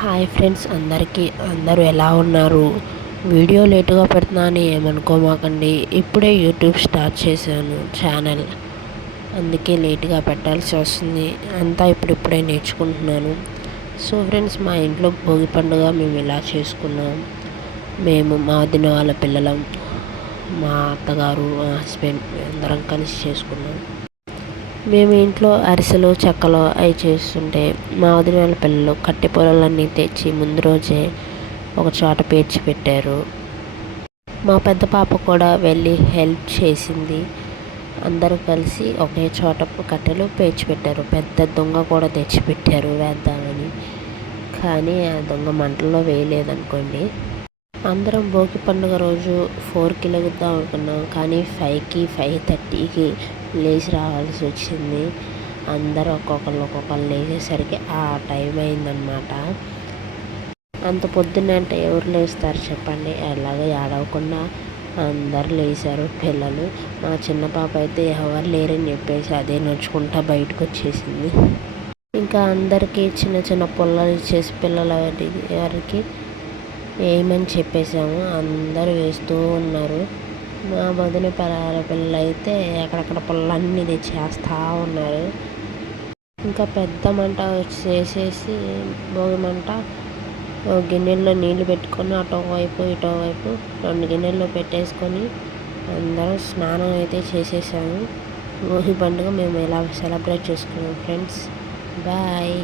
Hi friends, అందరూ ఎలా ఉన్నారు? వీడియో లేటుగా పెడుతున్నాను ఏమనుకోమాకండి. ఇప్పుడే యూట్యూబ్ స్టార్ట్ చేశాను ఛానల్, అందుకే లేటుగా పెట్టాల్సి వస్తుంది. అంతా ఇప్పుడిప్పుడే నేర్చుకుంటున్నాను. సో ఫ్రెండ్స్, మా ఇంట్లో భోగి పండుగ మేము ఇలా చేసుకున్నాం. మా వదిన వాళ్ళ పిల్లలం, మా అత్తగారు, మా హస్బెండ్ అందరం కలిసి చేసుకున్నాం. మేము ఇంట్లో అరిసెలు, చెక్కలు అవి చేస్తుంటే మా వదిన వాళ్ళ పిల్లలు కట్టె పొలాలన్నీ తెచ్చి ముందు రోజే ఒక చోట పేర్చి పెట్టారు. మా పెద్ద పాప కూడా వెళ్ళి హెల్ప్ చేసింది. అందరూ కలిసి ఒకే చోట కట్టెలు పేర్చి పెట్టారు. పెద్ద దొంగ కూడా తెచ్చిపెట్టారు వేద్దామని, కానీ ఆ దొంగ మంటల్లో వేయలేదనుకోండి. అందరం భోగి పండుగ రోజు 4కి లెగుద్దాం అనుకున్నాం, కానీ 5కి 5:30కి లేచి రావాల్సి వచ్చింది. అందరూ ఒక్కొక్కరు లేచేసరికి ఆ టైం అయిందనమాట. అంత పొద్దున్నే అంటే ఎవరు లేస్తారు చెప్పండి. అలాగే ఏడవకుండా అందరు లేచారు పిల్లలు. మా చిన్న పాప అయితే ఎవరు లేరని చెప్పేసి అదే నడుచుకుంటా బయటకు వచ్చేసింది. ఇంకా అందరికీ చిన్న చిన్న పుల్లలు ఇచ్చేసి పిల్లల వారికి వేయమని చెప్పేసాము. అందరూ వేస్తూ ఉన్నారు. మా వదిన పిల్లలు అయితే అక్కడక్కడ పుల్లన్నీ తెచ్చేస్తూ ఉన్నారు. ఇంకా పెద్ద మంట చేసేసి భోగి మంట గిన్నెల్లో నీళ్లు పెట్టుకొని అటోవైపు ఇటోవైపు 2 గిన్నెల్లో పెట్టేసుకొని అందరం స్నానం అయితే చేసేసాము. భోగి పండుగ మేము ఇలా సెలబ్రేట్ చేసుకున్నాం ఫ్రెండ్స్. బాయ్.